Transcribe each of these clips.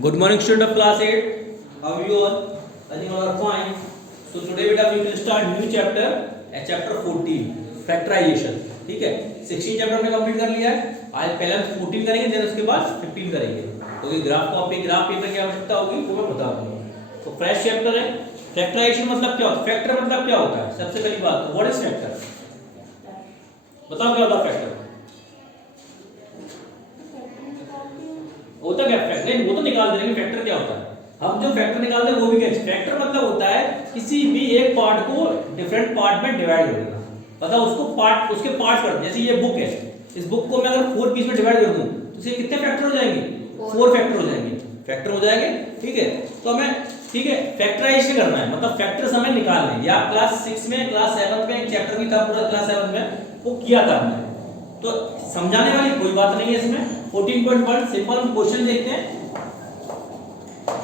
Good morning, student of class 8. How are you all? I think all are fine. So today beta we will start new chapter, chapter 14, factorization. ठीक है, 16 chapter हमने complete कर लिया है. आज पहले हम 14 करेंगे, देन उसके बाद 15 करेंगे. तो ये ग्राफ कॉपी, ग्राफ पेपर की आवश्यकता होगी वो मैं बता दूंगा. तो फ्रेश चैप्टर है. फैक्टराइजेशन मतलब क्या होता है? फैक्टर मतलब क्या होता है? सबसे पहली बात, व्हाट इज फैक्टर? बताओ क्या होता है फैक्टर? होता क्या फैक्टर? नहीं, वो तो निकाल देंगे. फैक्टर क्या होता है? हम जो फैक्टर निकालते हैं वो भी क्या है? फैक्टर मतलब होता है किसी भी एक पार्ट को डिफरेंट पार्ट में डिवाइड कर देना. पता उसको पार्ट, उसके पार्ट कर. जैसे ये बुक है, इस बुक को मैं अगर 4 पीस में डिवाइड कर दूं तो इसके कितने फैक्टर हो जाएंगे? 4 फैक्टर हो जाएंगे. फैक्टर हो जाएंगे. ठीक है, तो हमें ठीक है फैक्टराइजेशन करना है, मतलब फैक्टर्स हमें निकालने हैं. या क्लास 6 में, क्लास 7 में एक चैप्टर भी था पूरा क्लास 7 में, वो किया था हमने. तो समझाने वाली कोई बात नहीं है इसमें. 14.1 सिंपल हम क्वेश्चन देखते हैं.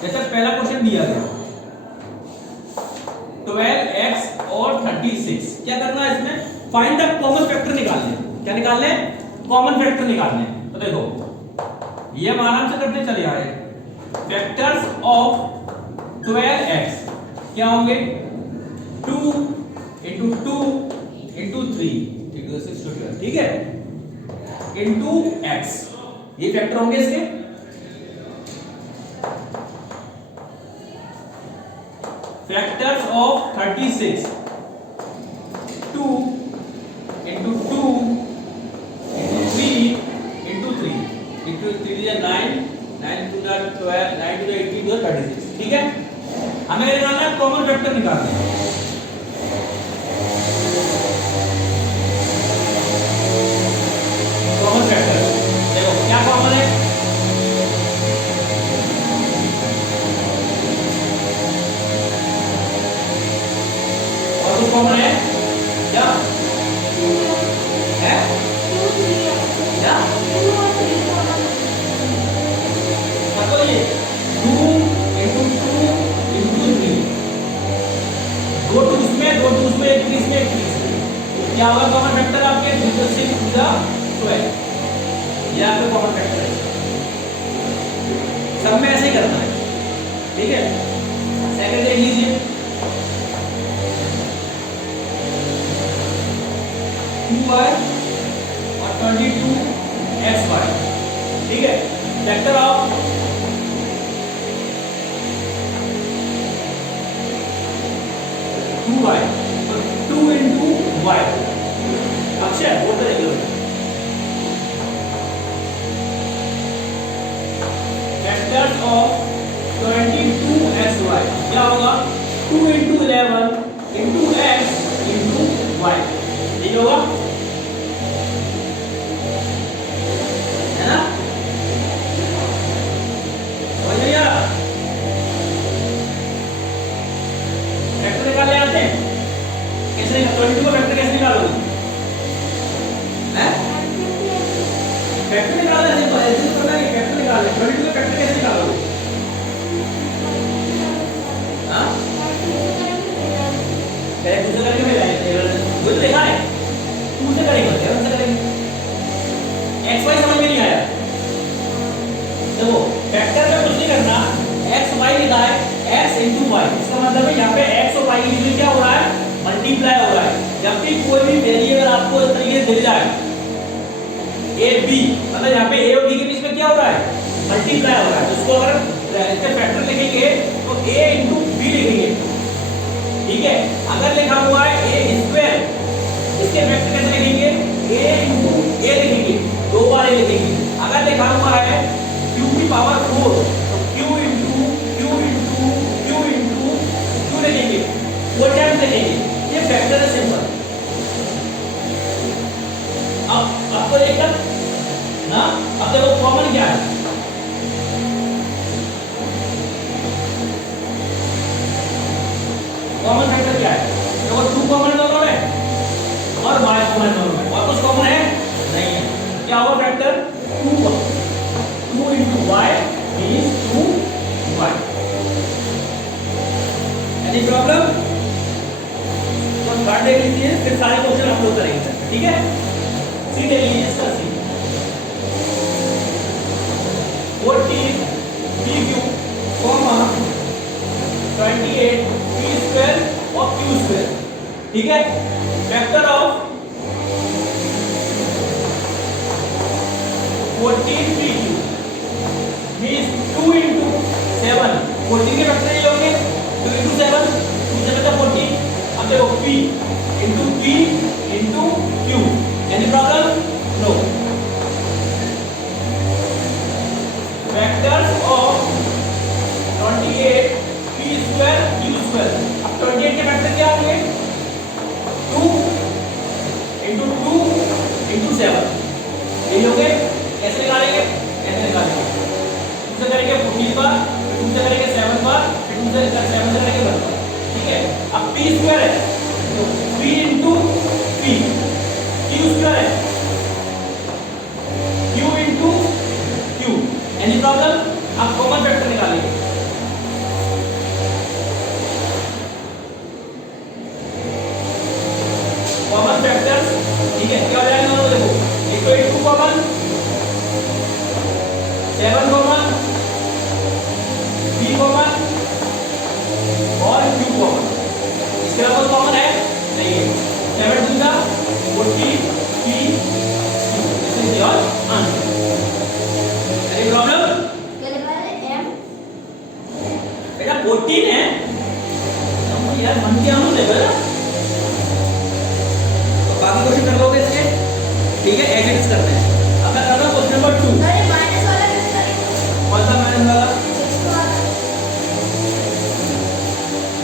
जैसे पहला क्वेश्चन दिया गया 12x और 36. क्या करना है इसमें? फाइंड द कॉमन फैक्टर निकालने. क्या निकालने हैं? कॉमन फैक्टर निकालने. तो देखो ये हम आराम से करते चले आए. फैक्टर्स ऑफ 12x क्या होंगे? 2 into 2 into 3 ठीक है, into x. ये फैक्टर होंगे इसके. Factors of 36 2 into 2 into 3 into 3 into 3 is 9, 9 to the 12, 9 to the 18 to the 36. ठीक है, हमें निकालना है कॉमन फैक्टर निकालना है. कॉमन फैक्टर देखो क्या कॉमन है. और तो कॉमन है क्या है? क्या मतलब ये 2 into 2 into 3. दो टू इसमें, दो टू इसमें, एक टू इसमें, एक टू इसमें. क्या होगा कॉमन फैक्टर आपके? 6 to the 12. ये आपका कॉमन फैक्टर है. सब में ऐसे ही करना है. ठीक है, सेकंड देख लीजिए. 2y और 22xy. ठीक है, फैक्टर ऑफ 2y और 2 into y. अच्छा बोलते रहिए. फैक्टर्स ऑफ 22xy क्या होगा? 2 into 11 into x into y. ठीक होगा, है ना? समझ लिया? फैक्टर निकालने आते हैं कैसे? 22 का फैक्टर कैसे निकालोगे? हैं? फैक्टर निकालना है, तो ऐसे करना है. फैक्टर निकालना है, 22 का फैक्टर कैसे निकालोगे? हाँ, पहले दूसरे करके मिलाएंगे. वो तो देखा है, टू से करेंगे, 11 से करेंगे. एक्स वाई समझ में नहीं आया? देखो फैक्टर में कुछ नहीं करना. एक्स वाई लिखा है, एक्स इंटू वाई. इसका मतलब है यहाँ पे एक्स और वाई की डिग्री क्या हो रहा है? मल्टीप्लाई हो रहा है. जब भी कोई भी वेरिएबल आपको इस तरीके से दिख जाए ए बी, मतलब यहाँ पे ए और बी के बीच में क्या हो रहा है? मल्टीप्लाई हो रहा है. उसको अगर इसके फैक्टर लिखेंगे तो ए इंटू बी लिखेंगे. ठीक है, अगर लिखा हुआ है ए स्क्वायर, इसके फैक्टर कैसे लिखेंगे? a into a लिखेंगे, 2 बार a लिखेंगे. अगर लिखा हुआ है q की पावर 4 तो q into q into q into q लिखेंगे, 4 टाइम्स लिखेंगे. ये फैक्टर है सिंपल. अब आपको देखकर ना, अब देखो कॉमन क्या है? कॉमन फैक्टर क्या है? देखो 2 कॉमन दोनों में और y कॉमन दोनों में. और कुछ कॉमन है नहीं है. क्या होगा फैक्टर? 2 ठीक है, फैक्टर ऑफ 14 3 मींस 2 into 7, 14 के फैक्टर ये होंगे 2 into 7, 2 7 का 14। अब देखो p into p into q, any problem? No. Factors of 28 p square q square. अब 28 के फैक्टर क्या होंगे? 2 into 2 into 7, यही होंगे। कैसे निकालेंगे? ऐसे निकालेंगे, 2 से करेंगे 14 बार, फिर 2 से करेंगे 7 बार, फिर 2 से 7 से करेंगे 1 बार। ठीक है, अब p स्क्वायर है तो p into p, q square है q into q, any problem? अब कॉमन फैक्टर निकालेंगे। कॉमन फैक्टर्स, ठीक है, क्या हो जाएगा? दोनों देखो, एक तो 2 कॉमन, 7 कॉमन, 3 कॉमन और q कॉमन। इसके अलावा कॉमन है नहीं है। 7 2 जा 14 p q, this is your answer. Any problem? बेटा 14 है तो यार मन के आनो लेवल ना, तो बाकी क्वेश्चन कर लोगे इसके। ठीक है, एडिट्स करते हैं। अब मैं कर रहा हूं क्वेश्चन नंबर 2। कौन सा माइनस वाला?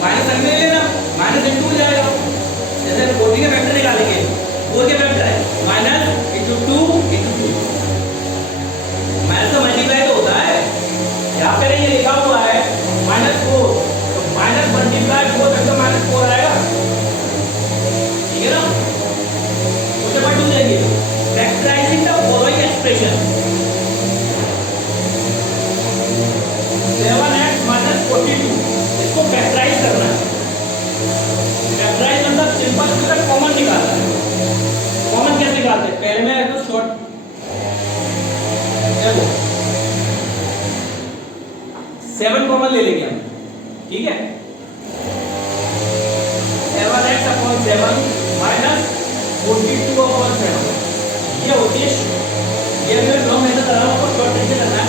माइनस करने लेना, माइनस इंटू हो जाएगा। जैसे 14 के फैक्टर निकालेंगे, 4 के फैक्टर है माइनस इंटू 2 इंटू 2, माइनस का मल्टीप्लाई तो होता है। यहाँ पे ये लिखा हुआ है -4, तो माइनस मल्टीप्लाई 4 करके -4 आएगा। ठीक है ना? उसके बाद 2 देंगे, factorising the following expression 7x - 42, इसको फैक्टराइज करना है। फैक्टराइज मतलब सिंपल इसका कॉमन निकालना है। कॉमन कैसे निकालते हैं? पहले में तो शॉर्ट चलो 7 कॉमन ले लेंगे हम। ठीक है, 7x upon 7 minus 42 upon 7, ये होती है। ये मैं लॉन्ग मेथड कर रहा हूं, आपको शॉर्ट ट्रिक करना है।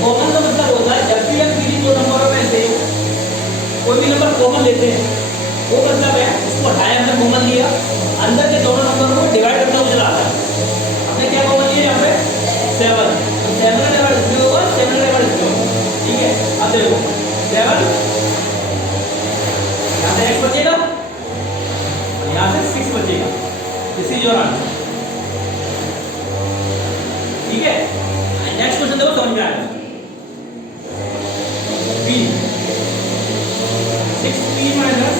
कॉमन का मतलब होता है जब भी हम किसी दो नंबरों में से कोई भी नंबर कॉमन लेते हैं, वो मतलब है उसको हटाया, हमने कॉमन लिया, अंदर के दोनों नंबर को डिवाइड करता हुआ चला आता है। हमने क्या कॉमन लिया यहाँ पे? 7, तो 7 का डिवाइड इसमें होगा, 7 का डिवाइड इसमें होगा। ठीक है, अब देखो 7 यहाँ से x बचेगा और यहाँ से 6 बचेगा। This is your answer. ठीक है, नेक्स्ट क्वेश्चन देखो, समझ में आएगा। p 6p minus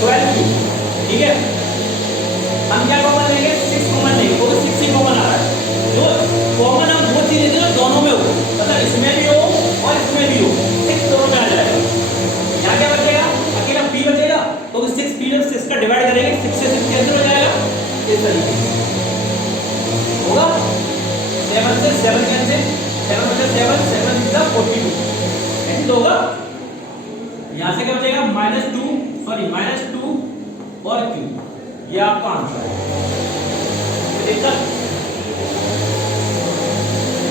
12q। ठीक है, हम क्या कॉमन लेंगे? 6 कॉमन लेंगे, क्योंकि 6 ही कॉमन आ रहा है। जो कॉमन हम वो चीज लेते हैं दोनों में हो, मतलब इसमें भी हो और इसमें भी हो, 6 दोनों में आ जाएगा। यहाँ क्या बचेगा? अकेला p बचेगा, तो 6p में 6 का डिवाइड करेंगे, 6 से 6 कैंसिल हो जाएगा, इस तरीके से होगा। 7 से 7 कैंसिल, 7 बचे 7, 7 इज द 42, ऐसे तो होगा। यहाँ से क्या बचेगा? -2 और q, ये आपका आंसर है।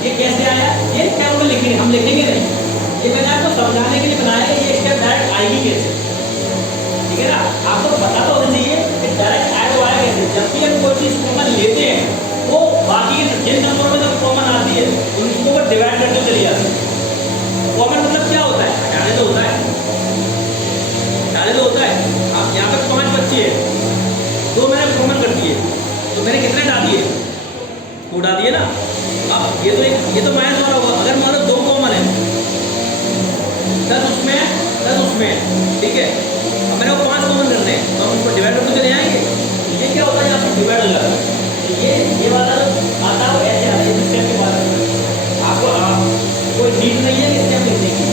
ये कैसे आया? ये स्टेप में लिखेंगे, हम लिखेंगे नहीं, ये मैंने आपको समझाने के लिए बनाया है। ये स्टेप डायरेक्ट आएगी कैसे? ठीक है ना, आपको पता तो होना चाहिए कि डायरेक्ट आए तो आए कैसे। जब भी हम कोई चीज कॉमन लेते हैं, वो बाकी जिन नंबरों में जब कॉमन आती है उनको डिवाइड करके चली जाती है। कॉमन मतलब क्या होता है? हटाने तो होता है, हटाने तो होता है। अब यहाँ पर 5 बच्चे हैं, 2 मैंने कॉमन कर दिए, तो मैंने कितने हटा दिए? 2 हटा दिए ना। अब ये तो माइनस वाला होगा। अगर मान लो 2 कॉमन है, 10 उसमें 10 उसमें, ठीक है, अब मैंने वो 5 कॉमन करने हैं, तो हम उसको डिवाइड करके चले जाएंगे। ये क्या होता है? यहाँ पर डिवाइड हो जाता है। ये वाला आता है, ऐसे आता है, इस स्टेप के बाद आपको कोई नीड नहीं है स्टेप लिखने की।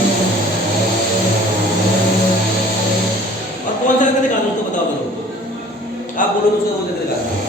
और कौन सा करके निकालूं तो बताओ मेरे, आप बोलो दूसरा कौन सा करके निकालना।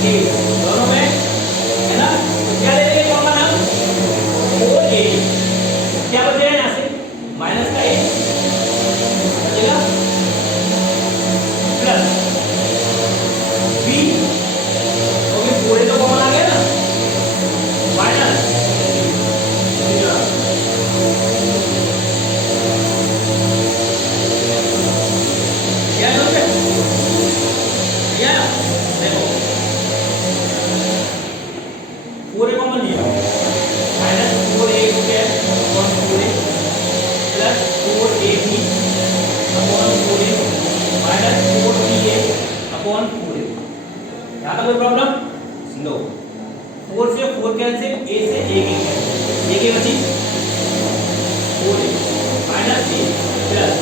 8 दोनों में है ना। तो क्या ले लेंगे कॉमन हम 4a, क्या बचेगा यहाँ से माइनस का 8 बचेगा प्लस b, ओके पूरे तो कॉमन आ गया ना, माइनस क्या समझे क्या देखो पूरे कॉमन लिया minus 4a square upon 4a plus 4ab upon 4a minus 4ba upon 4a। यहाँ तक कोई प्रॉब्लम नो। 4 से 4 कैंसिल, a से a की कैंसिल, a की बची 4a माइनस a प्लस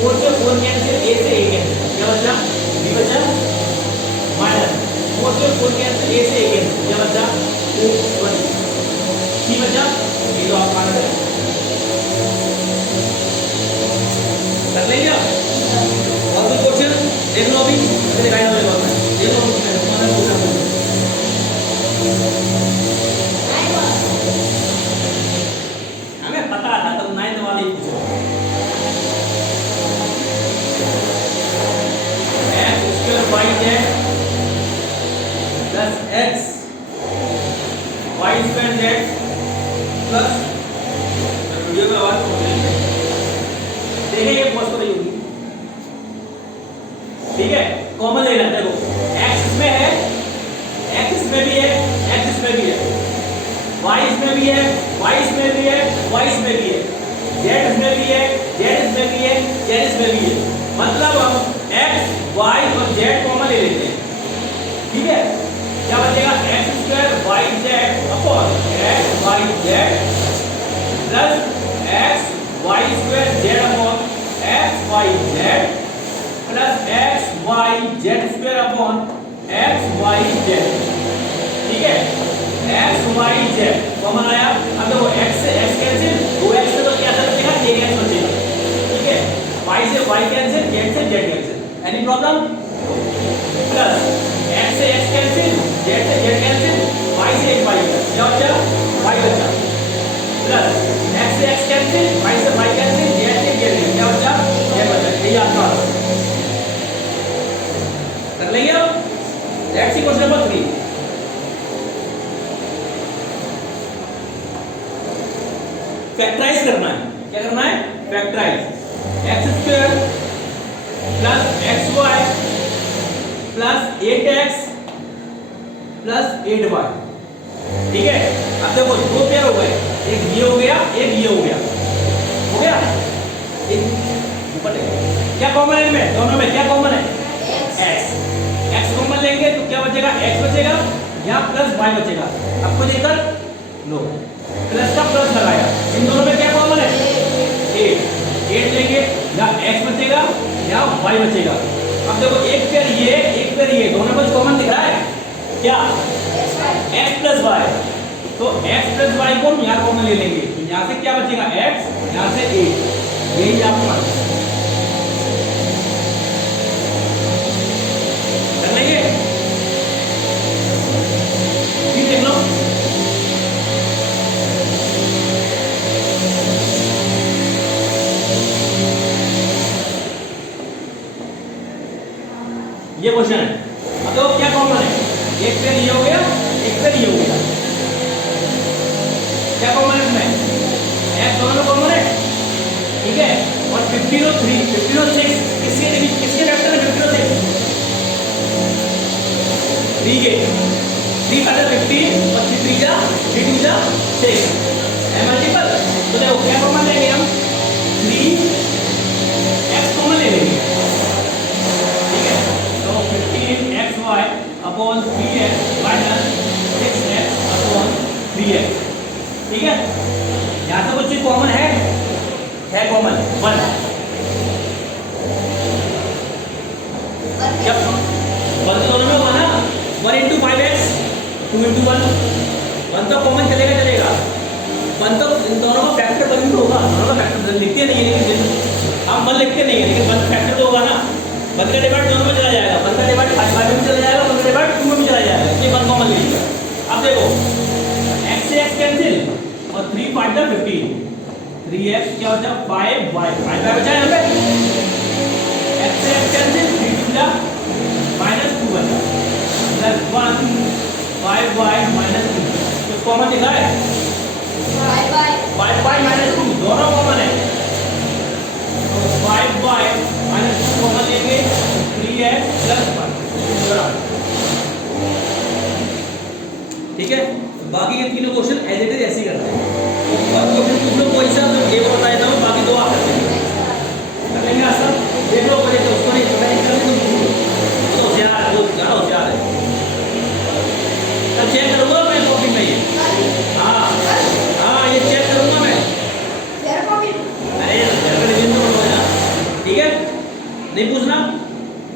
4 से 4 कैंसिल, a से a कैंसिल, क्या बचा b बचा माइनस 4 से 4 कैंसिल, a से a कैंसिल, क्या बचा 4 c बचा, ये तो आप मान करें कर लेंगे आप। और कोई क्वेश्चन देख लो अभी दिखाई दो मेरे पास देख लो मैंने पूछा हमें पता था तब 9 वाले पूछो x square y z plus x y square z plus video में आवाज देखिए ये पोस्ट हो रही होगी ठीक है। कॉमन लेना देखो x इसमें है, x इसमें भी है, x इसमें भी है, y इसमें भी है, y इसमें भी है, y इसमें भी है, z इसमें भी है, z इसमें भी है, z इसमें भी है। मतलब हम x y और z कॉमन ले लेते हैं ठीक है। क्या बचेगा x square y z upon x y z plus x y square z upon x y z plus x y z square upon x y z ठीक है। x y z कॉमन आया। अब देखो x से x cancel, 2x से तो क्या बचेगा 3x बचेगा ठीक है। y से y कैंसिल, z से z cancel, any problem plus x से x कैंसिल, z से z कैंसिल, y से एक y बचा, क्या बचा y बचा प्लस x से x कैंसिल, y से y कैंसिल, z से z कैंसिल, क्या बचा z बचा। यही आपका कर लेंगे अब। Let's see question number 3। Factorise करना है, क्या करना है factorise. x square plus xy plus 8x plus 8y ठीक है। अब देखो दो पेयर हो गए, एक ये हो गया एक ये हो गया एक ऊपर क्या कॉमन है इनमें दोनों में, क्या कॉमन है x कॉमन लेंगे तो क्या बचेगा x बचेगा, यहाँ प्लस y बचेगा। आपको लेकर लो प्लस का प्लस लगाया, इन दोनों में क्या कॉमन है 8 लेंगे, यहाँ x बचेगा यहाँ y बचेगा। अब देखो एक पेयर ये दोनों में कॉमन दिख रहा है क्या x प्लस y, तो x प्लस y को हम यहाँ कॉमन ले लेंगे तो यहाँ से क्या बचेगा x, यहाँ से 8, यही आपका कर लेंगे। ठीक देख लो ये क्वेश्चन है। अब तो क्या कॉमन है, एक पेयर ये हो गया एक पेयर ये हो गया, क्या कॉमन है इसमें x दोनों में कॉमन है ठीक है। और 15 और 3 15 और 6 किसके वेक्टर है 15 और 6 3 के 3 का 15 और 3 जा 3 2 जा 6 है मल्टीपल। तो देखो क्या कॉमन लेंगे हम 3 x कॉमन ले लेंगे ठीक है। तो 15xy upon 3x minus 6x upon 3x ठीक है। यहाँ से कुछ चीज कॉमन है कॉमन 1 जब 1 दोनों में हुआ ना 1 into 5x 2 into 1 1 तो कॉमन चलेगा 1 तो इन दोनों का फैक्टर 1 into होगा, दोनों का फैक्टर लिखते नहीं है लेकिन हम 1 लिखते नहीं है लेकिन 1 फैक्टर तो होगा ना। 1 का डिवाइड दोनों में चला जाएगा, 1 का डिवाइड 5 में भी चला जाएगा, 1 का डिवाइड 2 में भी चला जाएगा। अब देखो x से x कैंसिल और 3 5 15, 3x क्या होता है 5y, 5 बचा यहाँ पे, x से x कैंसिल, 3 2 जा -2 बचा प्लस 1 5y -2, तो कॉमन दिखा है 5y -2 दोनों कॉमन है, तो 5y -2 कॉमन लेंगे 3x + 1, ठीक है। बाकी के तीनों क्वेश्चन एज इट इज ऐसे ही करते हैं, तो अब क्वेश्चन पूछ लो कोई सा, तो एक बता देता हूँ, बाकी दो आप कर लेंगे, कर लेंगे आसान। देख लो बड़े तो उसको नहीं पता नहीं करने, तुम तो होशियार है, वो ज़्यादा होशियार है, तब चेक करूँगा मैं कॉपी में ये, हाँ हाँ ये चेक करूँगा मैं, अरे रिवीजन तो हो जाए, ठीक है, नहीं पूछना।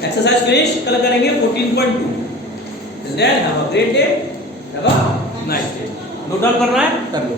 एक्सरसाइज फिनिश, कल करेंगे 14.2। Then have a great day, have a nice day. Note down करना है कर लो।